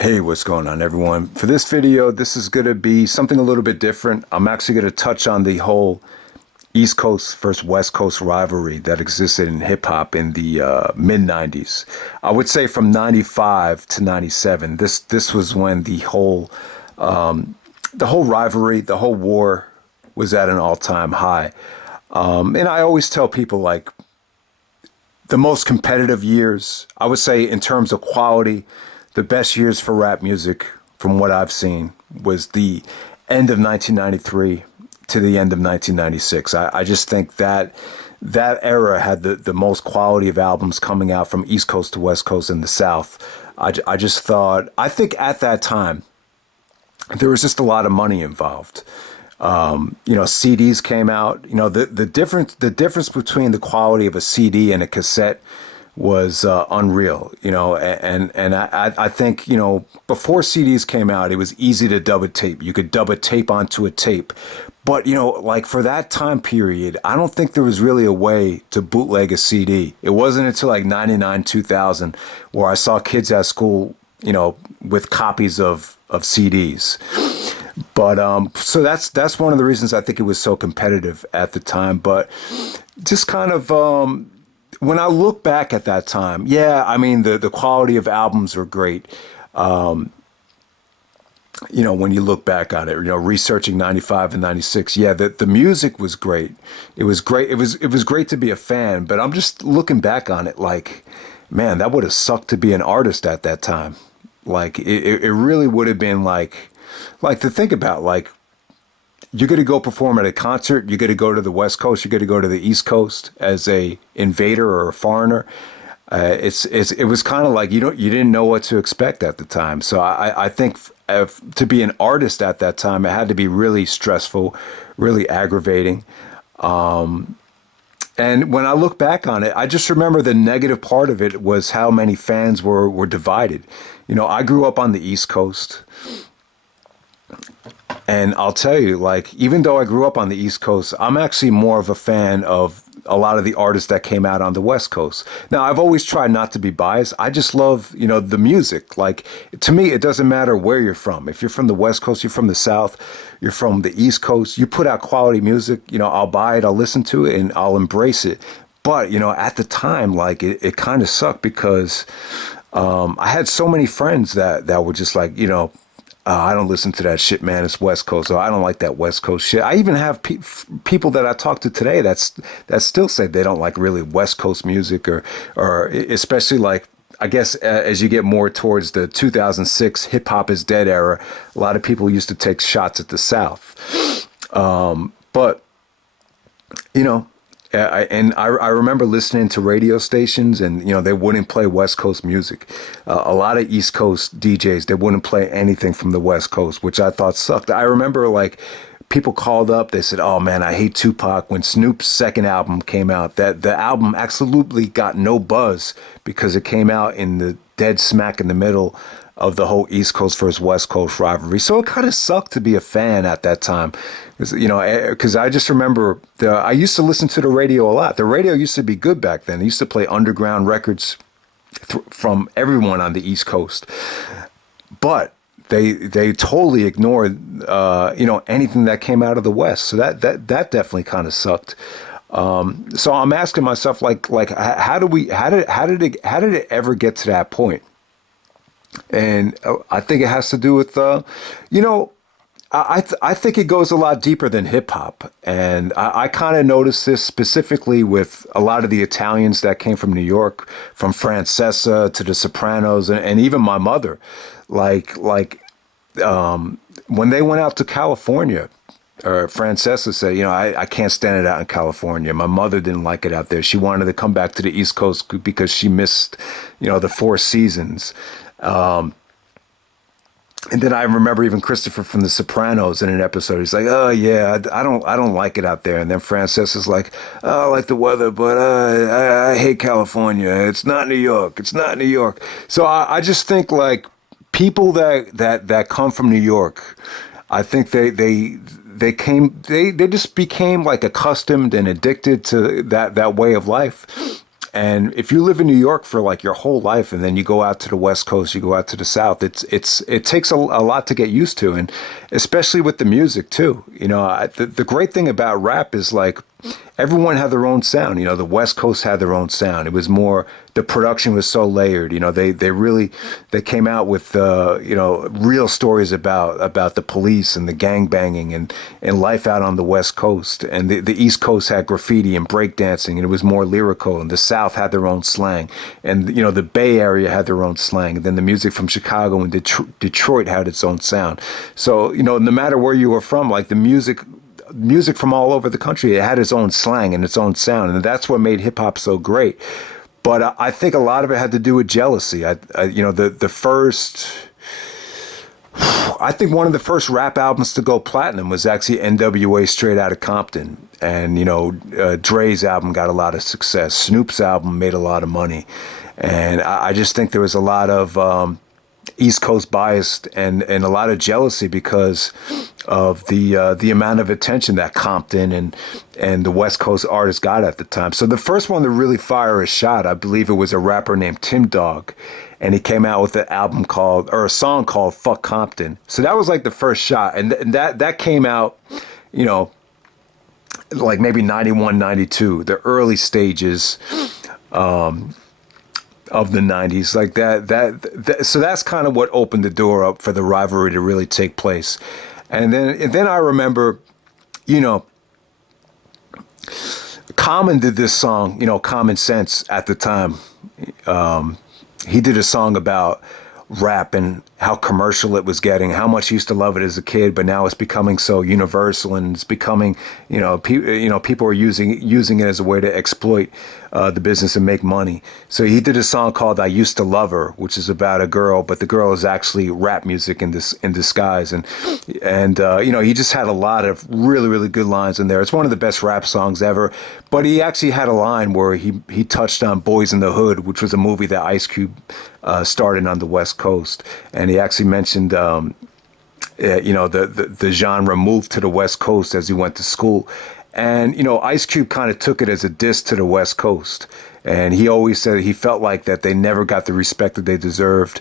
Hey, what's going on, everyone? For this video, this is going to be something a little bit different. I'm actually going to touch on the whole East Coast versus West Coast rivalry that existed in hip hop in the mid 90s. I would say from 95 to 97. This was when the whole rivalry, the whole war was at an all-time high. And I always tell people, like, the most competitive years, I would say, in terms of quality, the best years for rap music, from what I've seen, was the end of 1993 to the end of 1996. I just think that that era had the most quality of albums coming out from East Coast to West Coast and the South. I just thought, I think at that time, there was just a lot of money involved. CDs came out. The difference between the quality of a CD and a cassette was unreal. And I think, before CDs came out, it was easy to dub a tape. You could dub a tape onto a tape. But, like, for that time period, I don't think there was really a way to bootleg a CD. It wasn't until like 99, 2000 where I saw kids at school, with copies of CDs. But so that's one of the reasons I think it was so competitive at the time. But just kind of when I look back at that time, yeah, I mean the quality of albums were great. When you look back on it, researching 95 and 96, yeah, the music was great. It was great. It was great to be a fan. But I'm just looking back on it like, man, that would have sucked to be an artist at that time. Like it really would have been like to think about, like, you're going to go perform at a concert, you're going to go to the West Coast, you're going to go to the East Coast as a invader or a foreigner. It was kind of like you didn't know what to expect at the time. So I think to be an artist at that time, it had to be really stressful, really aggravating. And when I look back on it, I just remember the negative part of it was how many fans were divided. I grew up on the East Coast. And I'll tell you, like, even though I grew up on the East Coast, I'm actually more of a fan of a lot of the artists that came out on the West Coast. Now, I've always tried not to be biased. I just love, the music. Like, to me, it doesn't matter where you're from. If you're from the West Coast, you're from the South, you're from the East Coast, you put out quality music, I'll buy it, I'll listen to it, and I'll embrace it. But, at the time, like, it kind of sucked because I had so many friends that were just like, I don't listen to that shit, man. It's West Coast. Or I don't like that West Coast shit. I even have people that I talk to today that still say they don't like really West Coast music, or especially, like, I guess as you get more towards the 2006 hip hop is dead era, a lot of people used to take shots at the South. But I remember listening to radio stations, and they wouldn't play West Coast music. A lot of East Coast DJs, they wouldn't play anything from the West Coast, which I thought sucked. I remember, like, people called up, they said, "Oh man, I hate Tupac." When Snoop's second album came out, that the album absolutely got no buzz because it came out in the dead smack in the middle of the whole East Coast versus West Coast rivalry. So it kind of sucked to be a fan at that time. Because I just remember I used to listen to the radio a lot. The radio used to be good back then. They used to play underground records from everyone on the East Coast. But they totally ignored anything that came out of the West. So that definitely kind of sucked. So I'm asking myself, like how did it ever get to that point? And I think it has to do with, I think it goes a lot deeper than hip hop. And I kind of noticed this specifically with a lot of the Italians that came from New York, from Francesa to the Sopranos, and even my mother. Like when they went out to California, or Francesa said, I can't stand it out in California. My mother didn't like it out there. She wanted to come back to the East Coast because she missed, the Four Seasons. And then I remember even Christopher from The Sopranos in an episode. He's like, "Oh yeah, I don't like it out there." And then Frances is like, "Oh, I like the weather, but I hate California. It's not New York. It's not New York." So I just think, like, people that come from New York, I think they just became, like, accustomed and addicted to that way of life. And if you live in New York for like your whole life, and then you go out to the West Coast, you go out to the South, it takes a lot to get used to, and especially with the music too. The great thing about rap is like everyone had their own sound. The West Coast had their own sound. It was more, the production was so layered. They came out with real stories about the police and the gang banging and life out on the West Coast. And the East Coast had graffiti and breakdancing, and it was more lyrical. And the South had their own slang, and the Bay Area had their own slang. And then the music from Chicago and Detroit had its own sound. So no matter where you were from, like the music from all over the country, it had its own slang and its own sound, and that's what made hip hop so great. But I think a lot of it had to do with jealousy. I think one of the first rap albums to go platinum was actually NWA Straight Outta Compton, and Dre's album got a lot of success. Snoop's album made a lot of money, and I just think there was a lot of East Coast bias and a lot of jealousy because of the amount of attention that Compton and the West Coast artists got at the time. So the first one to really fire a shot, I believe it was a rapper named Tim Dog, and he came out with a song called Fuck Compton. So that was like the first shot, and that came out, like maybe 91, 92, the early stages of the 90s, like that. So that's kind of what opened the door up for the rivalry to really take place. And then I remember, Common did this song, Common Sense at the time. He did a song about rap and how commercial it was getting, how much he used to love it as a kid, but now it's becoming so universal, and it's becoming, people are using it as a way to exploit the business and make money. So he did a song called "I Used to Love Her," which is about a girl, but the girl is actually rap music in disguise, and he just had a lot of really, really good lines in there. It's one of the best rap songs ever. But he actually had a line where he touched on Boys in the Hood, which was a movie that Ice Cube started on the West Coast, and he actually mentioned the genre moved to the West Coast as he went to school. And Ice Cube kind of took it as a diss to the West Coast, and he always said he felt like that they never got the respect that they deserved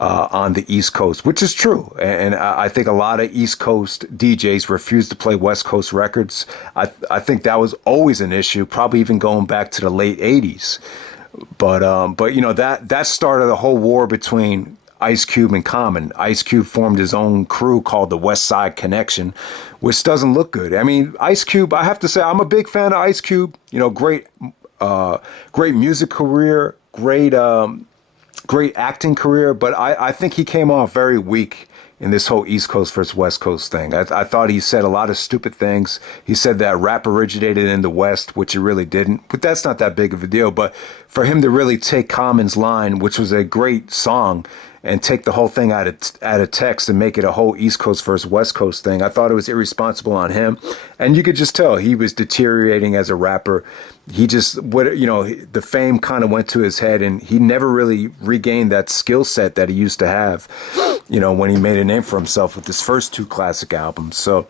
on the East Coast, which is true. And I think a lot of East Coast DJs refused to play West Coast records. I think that was always an issue, probably even going back to the late '80s. But that started a whole war between Ice Cube and Common. Ice Cube formed his own crew called the West Side Connection, which doesn't look good. I mean, Ice Cube, I have to say, I'm a big fan of Ice Cube. Great music career, great acting career, but I think he came off very weak in this whole East Coast versus West Coast thing. I thought he said a lot of stupid things. He said that rap originated in the West, which it really didn't, but that's not that big of a deal. But for him to really take Common's line, which was a great song, and take the whole thing out of text and make it a whole East Coast versus West Coast thing, I thought it was irresponsible on him. And you could just tell he was deteriorating as a rapper. He just, the fame kind of went to his head, and he never really regained that skill set that he used to have, when he made a name for himself with his first two classic albums. So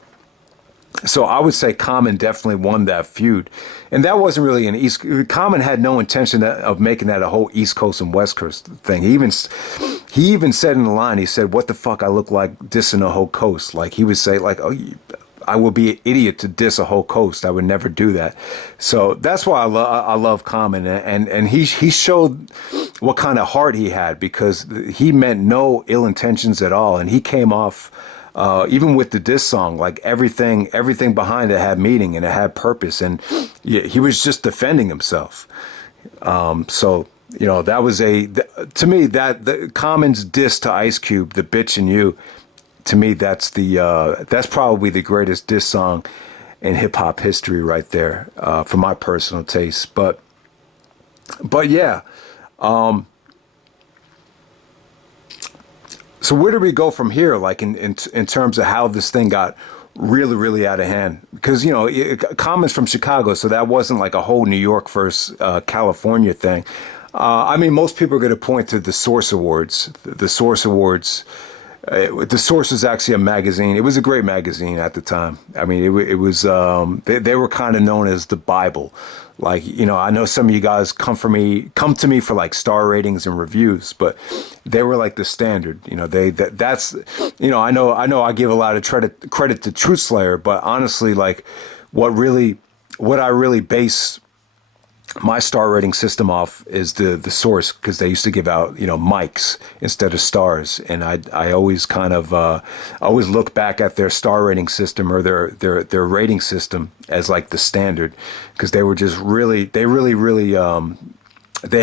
I would say Common definitely won that feud. And that wasn't really Common had no intention of making that a whole East Coast and West Coast thing. He even said in the line, he said, "What the fuck I look like dissing a whole coast?" Like he would say, like, "Oh, I would be an idiot to diss a whole coast. I would never do that." So that's why I love Common, and he showed what kind of heart he had, because he meant no ill intentions at all, and he came off. Even with the diss song, like everything behind it had meaning and it had purpose, and he was just defending himself. That was to me, that the Common's diss to Ice Cube, "The Bitch in You," to me, that's probably the greatest diss song in hip hop history right there, for my personal taste. But yeah. So where do we go from here, like in terms of how this thing got really, really out of hand? Because, Common's from Chicago, so that wasn't like a whole New York versus California thing. I mean, most people are going to point to the Source Awards. The Source Awards, The Source was actually a magazine. It was a great magazine at the time. I mean, it was they were kind of known as the Bible. Like, you know, I know some of you guys come to me for like star ratings and reviews, but they were like the standard. You know, that's you know, I give a lot of credit to Truth Slayer, but honestly, like what I really base my star rating system off is the Source, because they used to give out, you know, mics instead of stars, and I always kind of always look back at their star rating system or their rating system as like the standard, because they were just really they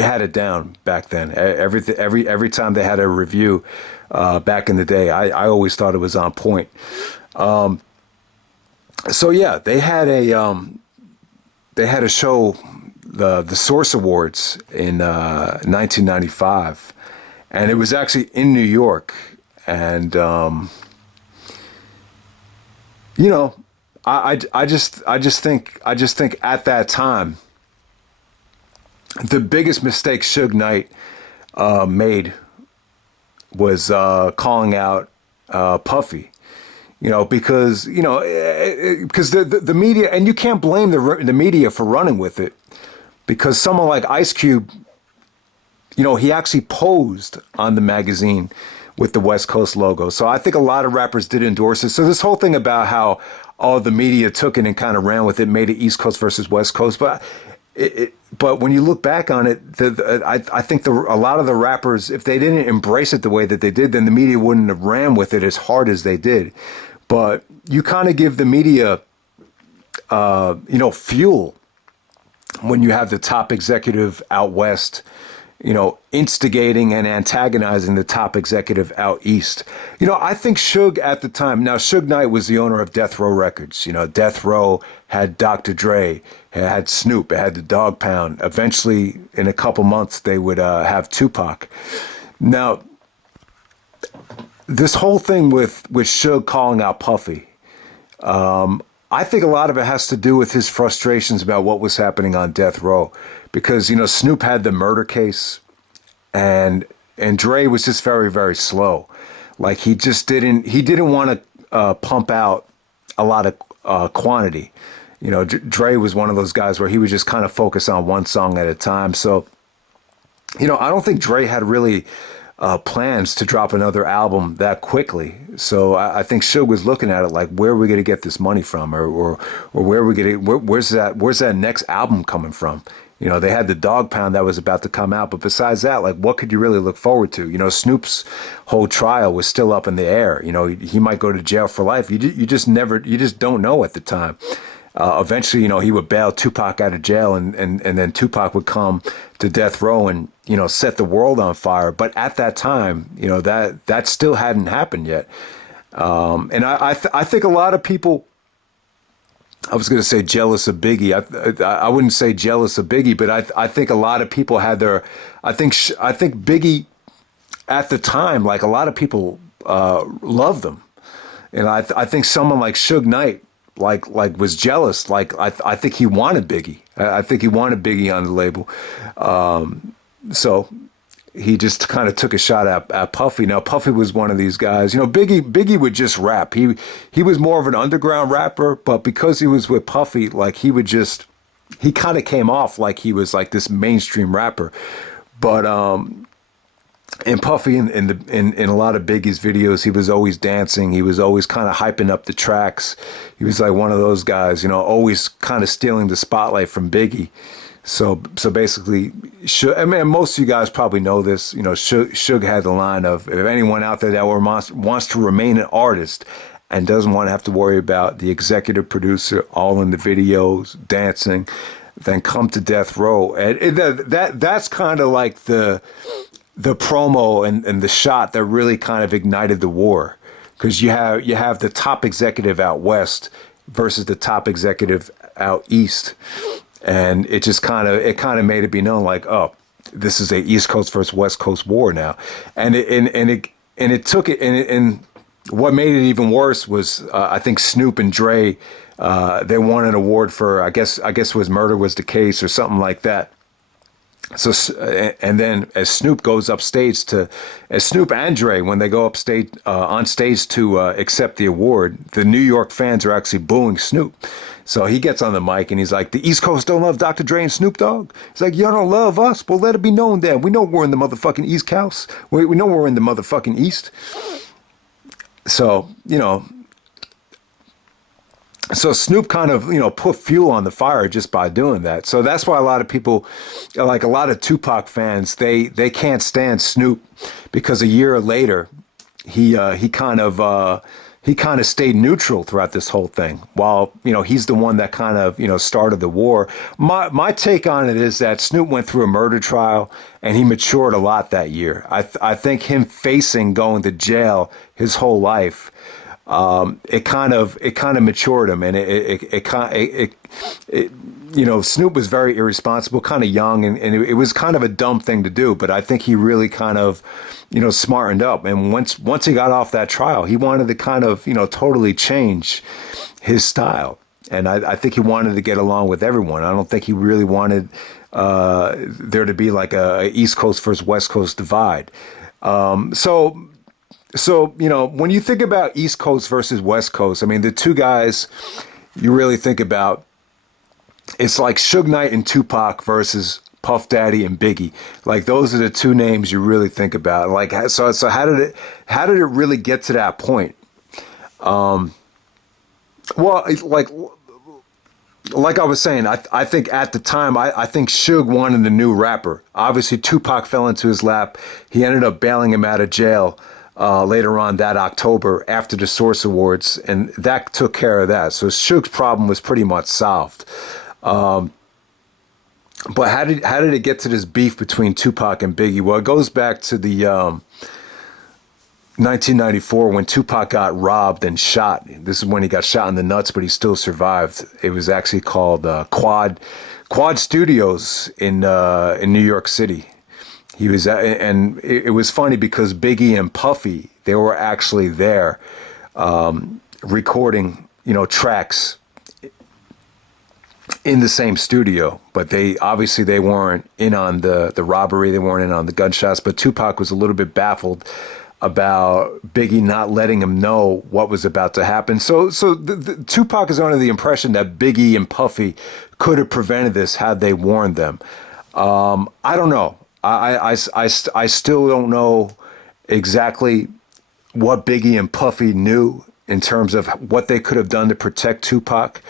had it down back then. Every time they had a review back in the day, I always thought it was on point. So yeah, they had a show, the Source Awards in 1995, and it was actually in New York. And you know, I just think at that time, the biggest mistake Suge Knight made was calling out Puffy. You know, because the media, and you can't blame the media for running with it, because someone like Ice Cube, you know, he actually posed on the magazine with the West Coast logo. So I think a lot of rappers did endorse it. So this whole thing about how all the media took it and kind of ran with it, made it East Coast versus West Coast, but when you look back on it, I think a lot of the rappers, if they didn't embrace it the way that they did, then the media wouldn't have ran with it as hard as they did. But you kind of give the media, you know, fuel when you have the top executive out west, you know, instigating and antagonizing the top executive out east. You know, I think Suge at the time, now Suge Knight was the owner of Death Row Records. You know, Death Row had Dr. Dre, had Snoop, it had the Dog Pound. Eventually, in a couple months, they would have Tupac. Now, this whole thing with Suge calling out Puffy, I think a lot of it has to do with his frustrations about what was happening on Death Row, because, you know, Snoop had the murder case, and Dre was just very, very slow. Like he didn't want to pump out a lot of quantity. You know, Dre was one of those guys where he would just kind of focus on one song at a time. So, you know, I don't think Dre had really plans to drop another album that quickly. So I think Suge was looking at it like, where are we going to get this money from, or where are we going to, where's that next album coming from? You know, they had the Dog Pound that was about to come out, but besides that, like, what could you really look forward to? You know, Snoop's whole trial was still up in the air. You know, he might go to jail for life. You just don't know at the time. Eventually, you know, he would bail Tupac out of jail, and then Tupac would come to Death Row and, you know, set the world on fire. But at that time, you know, that still hadn't happened yet. And I think a lot of people, I was going to say jealous of Biggie. I wouldn't say jealous of Biggie, but I think a lot of people had I think Biggie at the time, like a lot of people loved them. And I think someone like Suge Knight, like was jealous. Like I think he wanted Biggie. I think he wanted Biggie on the label. So he just kind of took a shot at Puffy. Now Puffy was one of these guys. You know, Biggie would just rap. He was more of an underground rapper, but because he was with Puffy, like he kind of came off like he was like this mainstream rapper. But and Puffy in a lot of Biggie's videos, he was always dancing. He was always kind of hyping up the tracks. He was like one of those guys, you know, always kind of stealing the spotlight from Biggie. So basically, I mean, most of you guys probably know this. You know, Suge had the line of, if anyone out there that wants to remain an artist and doesn't want to have to worry about the executive producer all in the videos dancing, then come to Death Row. And that's kind of like the promo and the shot that really kind of ignited the war, because you have the top executive out west versus the top executive out east, and it just kind of made it be known like, oh, this is a East Coast versus West Coast war now, and what made it even worse was I think Snoop and Dre, they won an award for I guess it was Murder Was the Case or something like that. So, and then as Snoop goes upstage as Snoop and Dre, when they go upstage on stage to accept the award, the New York fans are actually booing Snoop. So he gets on the mic and he's like, "The East Coast don't love Dr. Dre and Snoop Dogg." He's like, "Y'all don't love us. Well, let it be known that we know we're in the motherfucking East Coast. We know we're in the motherfucking East." So so Snoop kind of, put fuel on the fire just by doing that. So that's why a lot of people, like a lot of Tupac fans, they can't stand Snoop because a year later, he kind of stayed neutral throughout this whole thing. While he's the one that kind of started the war. My take on it is that Snoop went through a murder trial and he matured a lot that year. I think him facing going to jail his whole life. It kind of matured him, and Snoop was very irresponsible, kind of young, and it was kind of a dumb thing to do. But I think he really kind of, smartened up. And once he got off that trial, he wanted to kind of, totally change his style. And I think he wanted to get along with everyone. I don't think he really wanted there to be like a East Coast versus West Coast divide. So, when you think about East Coast versus West Coast, I mean, the two guys you really think about, it's like Suge Knight and Tupac versus Puff Daddy and Biggie. Like, those are the two names you really think about. Like, so how did it really get to that point? Well, like I was saying, I think at the time, I think Suge wanted a new rapper. Obviously, Tupac fell into his lap. He ended up bailing him out of jail. Later on that October after the Source Awards, and that took care of that. So Suge's problem was pretty much solved. But how did it get to this beef between Tupac and Biggie? Well, it goes back to the 1994 when Tupac got robbed and shot. This is when he got shot in the nuts, but he still survived. It was actually called Quad Studios in New York City. He was, and it was funny because Biggie and Puffy, they were actually there recording, tracks in the same studio. But they weren't in on the robbery, they weren't in on the gunshots. But Tupac was a little bit baffled about Biggie not letting him know what was about to happen. So Tupac is under the impression that Biggie and Puffy could have prevented this had they warned them. I don't know. I still don't know exactly what Biggie and Puffy knew in terms of what they could have done to protect Tupac.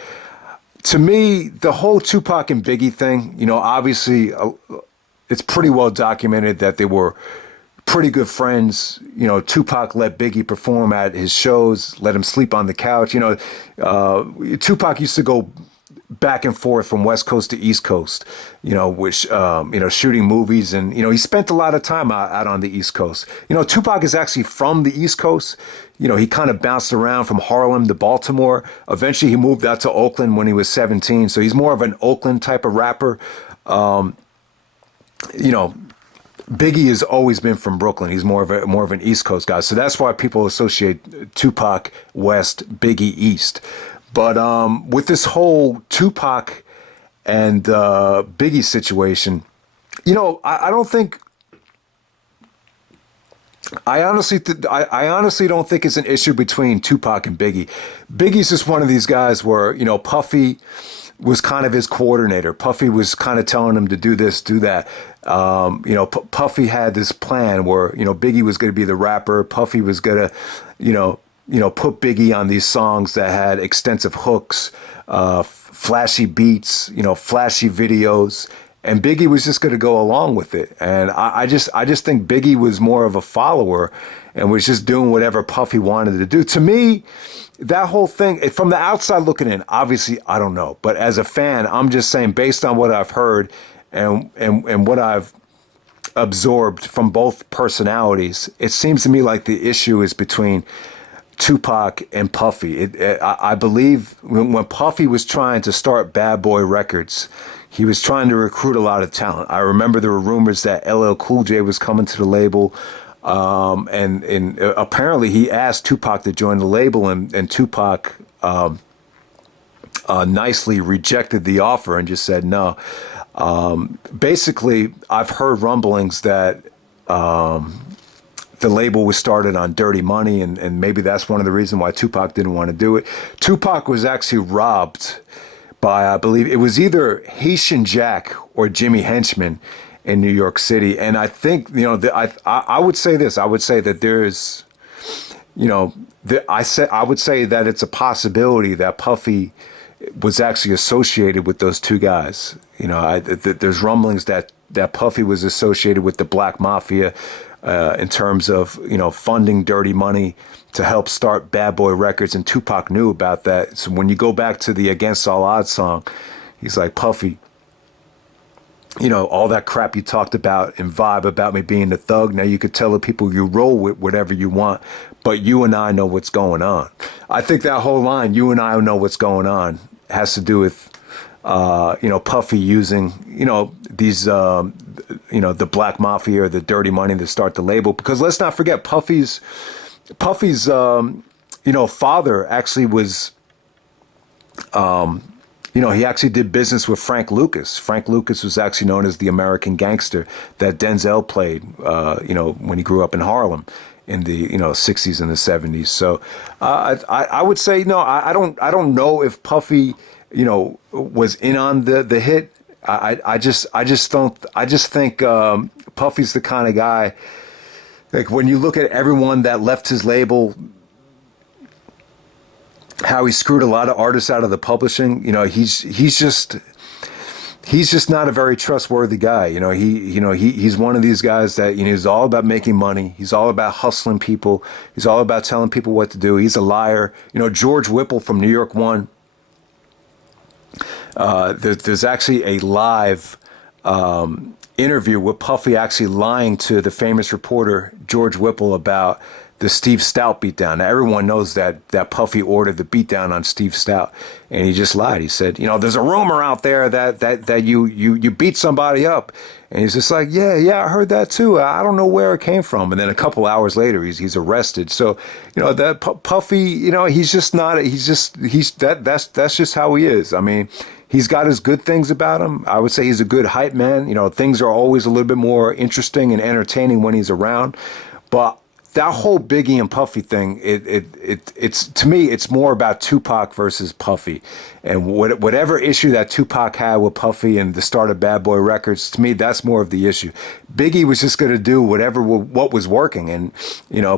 To me, the whole Tupac and Biggie thing, obviously it's pretty well documented that they were pretty good friends. Tupac let Biggie perform at his shows, let him sleep on the couch. Tupac used to go back and forth from West Coast to East Coast, which, shooting movies. And, he spent a lot of time out on the East Coast. Tupac is actually from the East Coast. He kind of bounced around from Harlem to Baltimore. Eventually he moved out to Oakland when he was 17. So he's more of an Oakland type of rapper. Biggie has always been from Brooklyn. He's more of an East Coast guy. So that's why people associate Tupac West, Biggie East. But with this whole Tupac and Biggie situation, I don't think. I honestly don't think it's an issue between Tupac and Biggie. Biggie's just one of these guys where Puffy was kind of his coordinator. Puffy was kind of telling him to do this, do that. Puffy had this plan where Biggie was going to be the rapper. Puffy was going to put Biggie on these songs that had extensive hooks, flashy beats, flashy videos, and Biggie was just going to go along with it. And I just think Biggie was more of a follower and was just doing whatever Puffy wanted to do. To me, that whole thing, from the outside looking in, obviously I don't know, but as a fan, I'm just saying based on what I've heard and what I've absorbed from both personalities, it seems to me like the issue is between Tupac and Puffy. I believe when Puffy was trying to start Bad Boy Records, he was trying to recruit a lot of talent. I remember there were rumors that LL Cool J was coming to the label, and apparently he asked Tupac to join the label, and Tupac nicely rejected the offer and just said no. Basically, I've heard rumblings that the label was started on dirty money, and maybe that's one of the reasons why Tupac didn't want to do it. Tupac was actually robbed by, I believe, it was either Haitian Jack or Jimmy Henchman in New York City. And I think, I would say this. I would say that there's, I would say that it's a possibility that Puffy was actually associated with those two guys. There's rumblings that Puffy was associated with the Black Mafia in terms of, funding Dirty Money to help start Bad Boy Records, and Tupac knew about that. So when you go back to the Against All Odds song, he's like, Puffy, all that crap you talked about and vibe about me being the thug. Now you could tell the people you roll with whatever you want, but you and I know what's going on. I think that whole line, you and I know what's going on, has to do with, Puffy using, these, the Black Mafia or the Dirty Money to start the label. Because let's not forget, Puffy's, father actually was, he actually did business with Frank Lucas. Frank Lucas was actually known as the American gangster that Denzel played, when he grew up in Harlem in the 60s and the 70s. So I would say no. I don't know if Puffy was in on the hit. I just think Puffy's the kind of guy. Like when you look at everyone that left his label, how he screwed a lot of artists out of the publishing. He's just not a very trustworthy guy. He's one of these guys that he's all about making money. He's all about hustling people. He's all about telling people what to do. He's a liar. George Whipple from New York One. There's actually a live interview with Puffy actually lying to the famous reporter George Whipple about the Steve Stout beatdown. Now, everyone knows that Puffy ordered the beatdown on Steve Stout, and he just lied. He said, there's a rumor out there that you beat somebody up, and he's just like, yeah, I heard that too. I don't know where it came from. And then a couple hours later, he's arrested. So, that Puffy, he's just not. That's just how he is. I mean, he's got his good things about him. I would say he's a good hype man. Things are always a little bit more interesting and entertaining when he's around, but that whole Biggie and Puffy thing, it's to me, it's more about Tupac versus Puffy, and whatever issue that Tupac had with Puffy and the start of Bad Boy Records, to me, that's more of the issue. Biggie was just going to do what was working, and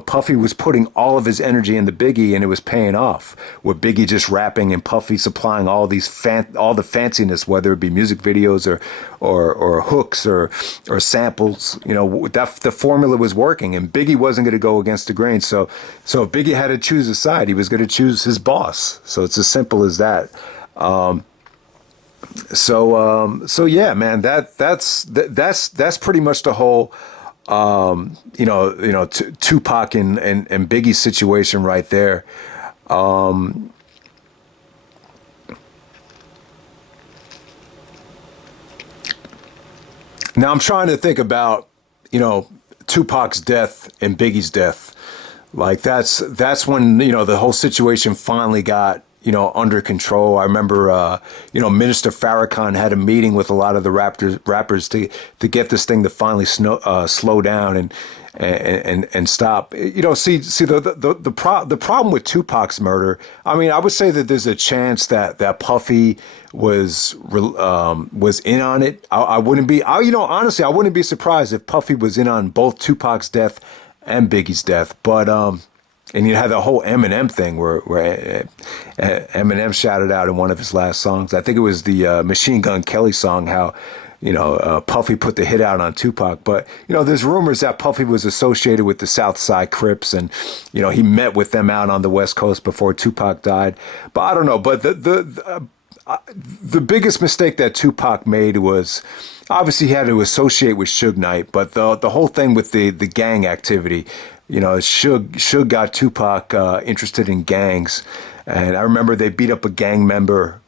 Puffy was putting all of his energy into Biggie, and it was paying off. With Biggie just rapping and Puffy supplying all the fanciness, whether it be music videos or hooks or samples, the formula was working, and Biggie wasn't going to go against the grain. So if Biggie had to choose a side, he was going to choose his boss. So it's as simple as that. So yeah, man, that's pretty much the whole, Tupac and Biggie situation right there. Now I'm trying to think about, Tupac's death and Biggie's death. Like that's when, the whole situation finally got, under control. I remember, Minister Farrakhan had a meeting with a lot of the rappers to get this thing to finally slow down and stop. See the problem with Tupac's murder. I mean, I would say that there's a chance that Puffy was in on it. I wouldn't be. Honestly, I wouldn't be surprised if Puffy was in on both Tupac's death and Biggie's death. But and you had the whole Eminem thing where Eminem shouted out in one of his last songs. I think it was the Machine Gun Kelly song, how Puffy put the hit out on Tupac. But, there's rumors that Puffy was associated with the South Side Crips, and, he met with them out on the West Coast before Tupac died. But I don't know. But the biggest mistake that Tupac made was, obviously he had to associate with Suge Knight, but the whole thing with the gang activity, Suge got Tupac interested in gangs. And I remember they beat up a gang member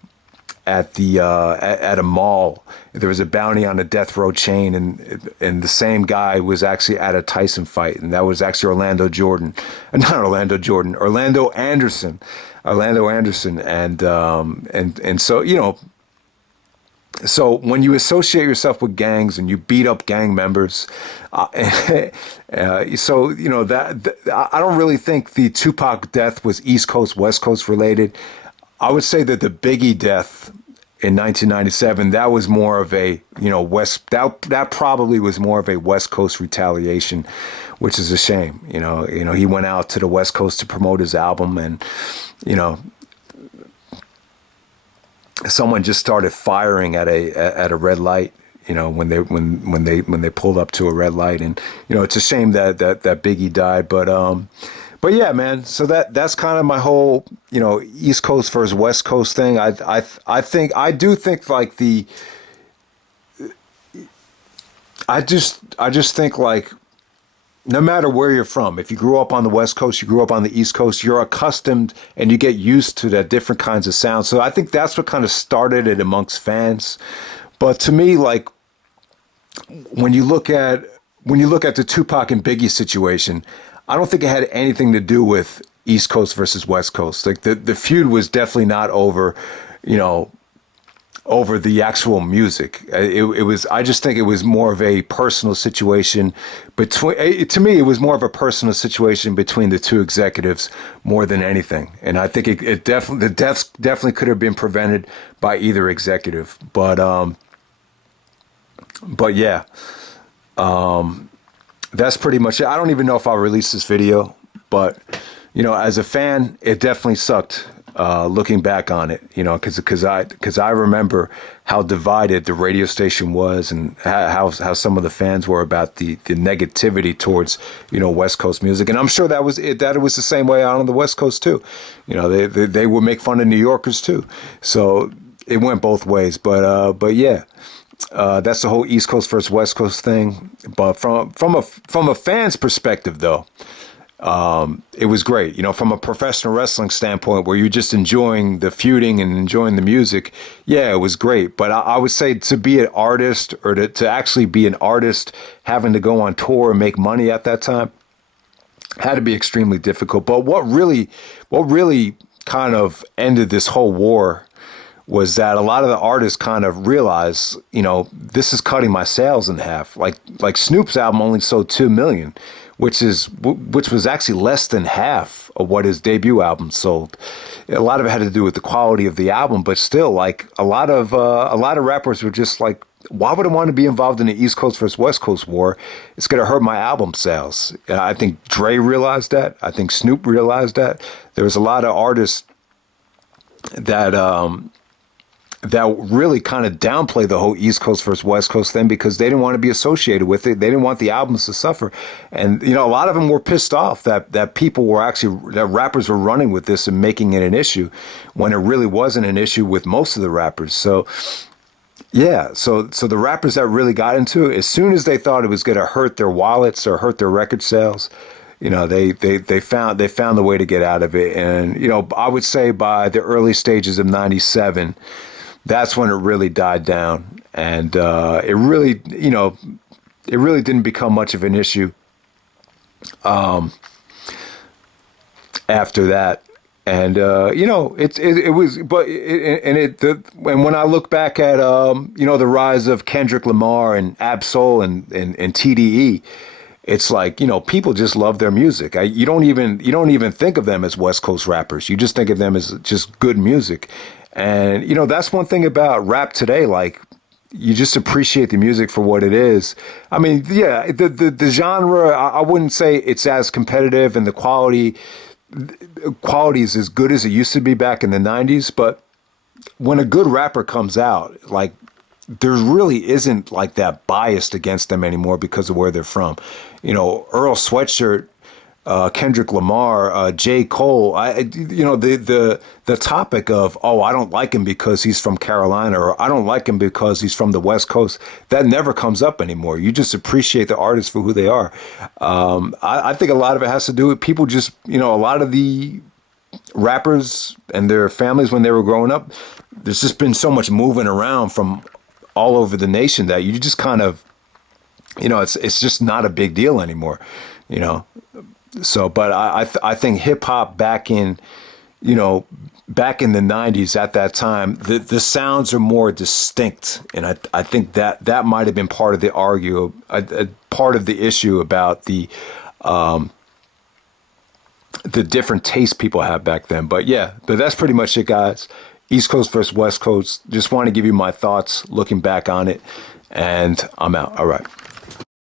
at a mall. There was a bounty on a death row chain, and the same guy was actually at a Tyson fight, and that was actually Orlando Anderson, and so So when you associate yourself with gangs and you beat up gang members, uh, so you know I don't really think the Tupac death was East Coast West Coast related. I would say that the Biggie death in 1997, that was more of a, that probably was more of a West Coast retaliation, which is a shame. He went out to the West Coast to promote his album, and you know someone just started firing at a red light. When they pulled up to a red light, and it's a shame that Biggie died, but yeah, man. So that's kind of my whole East Coast versus West Coast thing. I do think like I just think like no matter where you're from, if you grew up on the West Coast, you grew up on the East Coast, you're accustomed and you get used to the different kinds of sounds. So I think that's what kind of started it amongst fans. But to me, like when you look at the Tupac and Biggie situation, I don't think it had anything to do with East Coast versus West Coast. Like the feud was definitely not over, over the actual music. It was. I just think it was more of a personal situation between. To me, it was more of a personal situation between the two executives more than anything. And I think it definitely the deaths definitely could have been prevented by either executive. But yeah, that's pretty much it. I don't even know if I'll release this video, but as a fan, it definitely sucked. Looking back on it, because I remember how divided the radio station was, and how some of the fans were about the negativity towards West Coast music, and I'm sure that it was the same way out on the West Coast too. They would make fun of New Yorkers too, so it went both ways. But yeah, that's the whole East Coast versus West Coast thing. But from a fan's perspective, though. It was great, from a professional wrestling standpoint where you're just enjoying the feuding and enjoying the music. Yeah, it was great. But I would say to be an artist, or to actually be an artist having to go on tour and make money at that time, had to be extremely difficult. But what really kind of ended this whole war was that a lot of the artists kind of realized, this is cutting my sales in half. Like Snoop's album only sold 2 million, which was actually less than half of what his debut album sold. A lot of it had to do with the quality of the album, but still, like a lot of rappers were just like, why would I want to be involved in the East Coast versus West Coast war? It's going to hurt my album sales. And I think Dre realized that. I think Snoop realized that. There was a lot of artists that really kind of downplay the whole East Coast versus West Coast thing because they didn't want to be associated with it. They didn't want the albums to suffer. And, a lot of them were pissed off that that rappers were running with this and making it an issue when it really wasn't an issue with most of the rappers. So, yeah. So the rappers that really got into it, as soon as they thought it was going to hurt their wallets or hurt their record sales, they found the way to get out of it. And, I would say by the early stages of 97, that's when it really died down, and it really didn't become much of an issue after that. And it was, and when I look back at the rise of Kendrick Lamar and Ab-Soul and TDE, it's like people just love their music. You don't even think of them as West Coast rappers. You just think of them as just good music. And, that's one thing about rap today. Like, you just appreciate the music for what it is. I mean, yeah, the genre, I wouldn't say it's as competitive, and the quality is as good as it used to be back in the 90s. But when a good rapper comes out, like, there really isn't like that biased against them anymore because of where they're from. Earl Sweatshirt, Kendrick Lamar, J. Cole, the topic of, I don't like him because he's from Carolina, or I don't like him because he's from the West Coast, that never comes up anymore. You just appreciate the artists for who they are. I think a lot of it has to do with people just, a lot of the rappers and their families when they were growing up, there's just been so much moving around from all over the nation that you just kind of, it's just not a big deal anymore, So, but I think hip hop back in back in the 90s at that time, the sounds are more distinct. And I think that might have been part of the part of the issue about the different tastes people have back then. But yeah, but that's pretty much it, guys. East Coast versus West Coast. Just want to give you my thoughts looking back on it. And I'm out. All right.